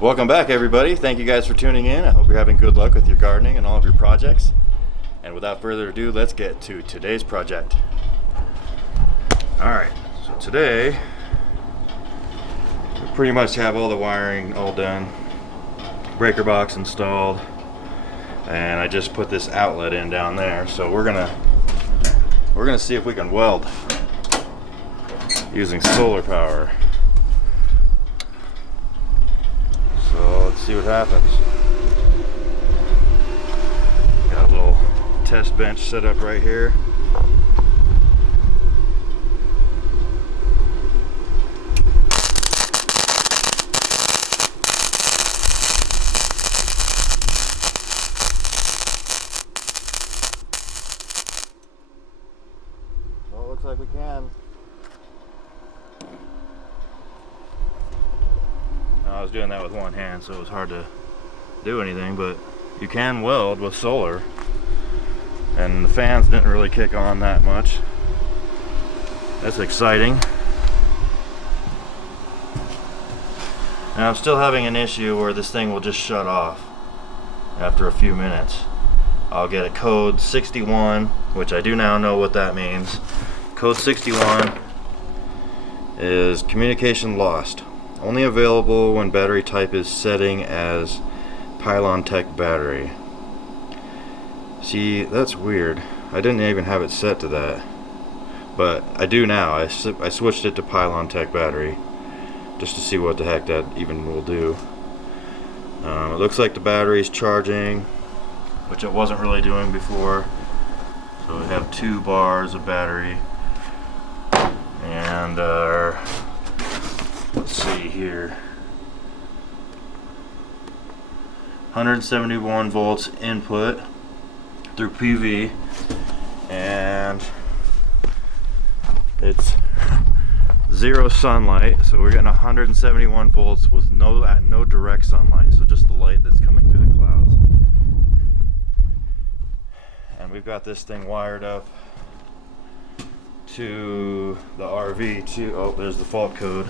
Welcome back, everybody. Thank you guys for tuning in. I hope you're having good luck with your gardening and all of your projects. And without further ado, let's get to today's project. Alright, so today we pretty much have all the wiring all done. Breaker box installed. And I just put this outlet in down there. So we're gonna see if we can weld using solar power. So let's see what happens. Got a little test bench set up right here. Well, it looks like we can. I was doing that with one hand, so it was hard to do anything, but you can weld with solar, and the fans didn't really kick on that much. That's exciting. Now I'm still having an issue where this thing will just shut off after a few minutes. I'll get a code 61, which I do now know what that means. Code 61 is communication lost. Only available when battery type is setting as Pylon Tech battery. See, that's weird. I didn't even have it set to that, but I do now. I switched it to Pylon Tech battery just to see what the heck that even will do. It looks like the battery's charging, which it wasn't really doing before. So we have 2 bars of battery, and let's see here, 171 volts input through PV, and it's 0 sunlight, so we're getting 171 volts with no direct sunlight, so just the light that's coming through the clouds. And we've got this thing wired up to the RV too. Oh, there's the fault code.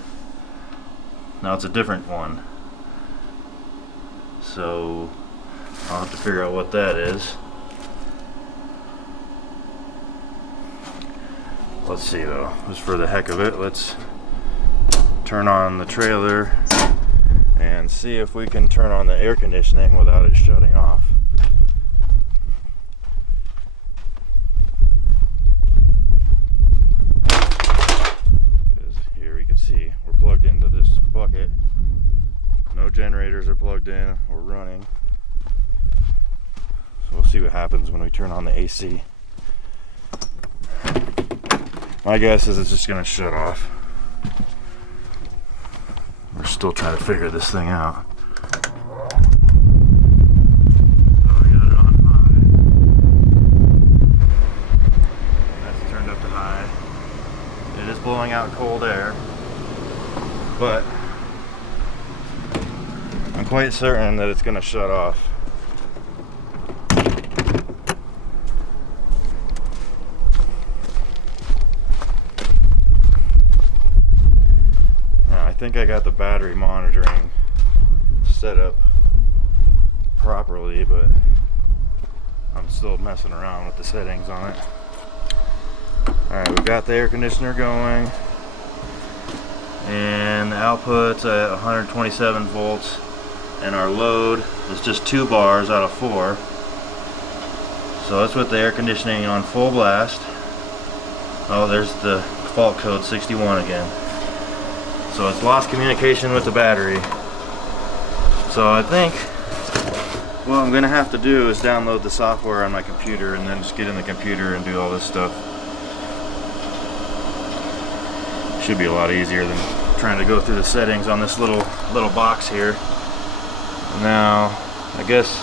Now it's a different one, so I'll have to figure out what that is. Let's see though, just for the heck of it, let's turn on the trailer and see if we can turn on the air conditioning without it shutting off. Bucket. No generators are plugged in or running. So we'll see what happens when we turn on the AC. My guess is it's just going to shut off. We're still trying to figure this thing out. So I got it on high. That's turned up to high. It is blowing out cold air, but I'm quite certain that it's going to shut off. Now, I think I got the battery monitoring set up properly, but I'm still messing around with the settings on it. Alright, we've got the air conditioner going, and the output's at 127 volts. And our load is just 2 bars out of 4. So that's with the air conditioning on full blast. Oh, there's the fault code 61 again. So it's lost communication with the battery. So I think what I'm gonna have to do is download the software on my computer and then just get in the computer and do all this stuff. Should be a lot easier than trying to go through the settings on this little box here. Now, I guess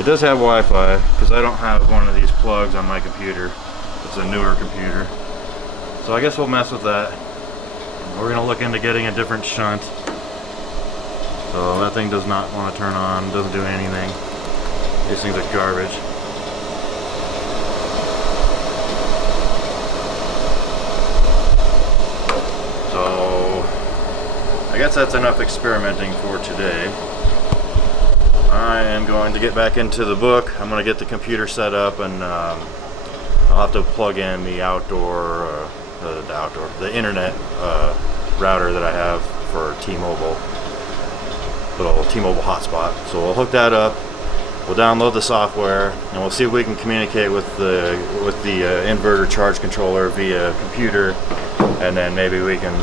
it does have Wi-Fi, because I don't have one of these plugs on my computer. It's a newer computer. So I guess we'll mess with that. We're going to look into getting a different shunt. So that thing does not want to turn on, doesn't do anything. These things are garbage. So I guess that's enough experimenting for today. I am going to get back into the book. I'm going to get the computer set up, and I'll have to plug in the the internet router that I have for T-Mobile, little T-Mobile hotspot. So we'll hook that up. We'll download the software, and we'll see if we can communicate with the inverter charge controller via computer, and then maybe we can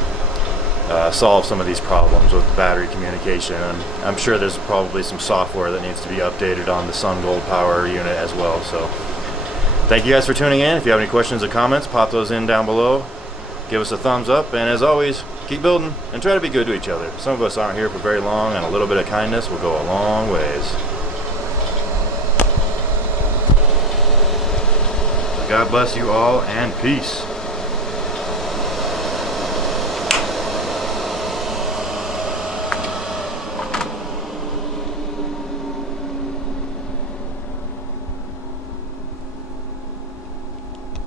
solve some of these problems with battery communication. And I'm sure there's probably some software that needs to be updated on the Sun Gold Power unit as well. So thank you guys for tuning in. If you have any questions or comments, pop those in down below. Give us a thumbs up, and as always, keep building and try to be good to each other. Some of us aren't here for very long, and a little bit of kindness will go a long ways. God bless you all, and peace.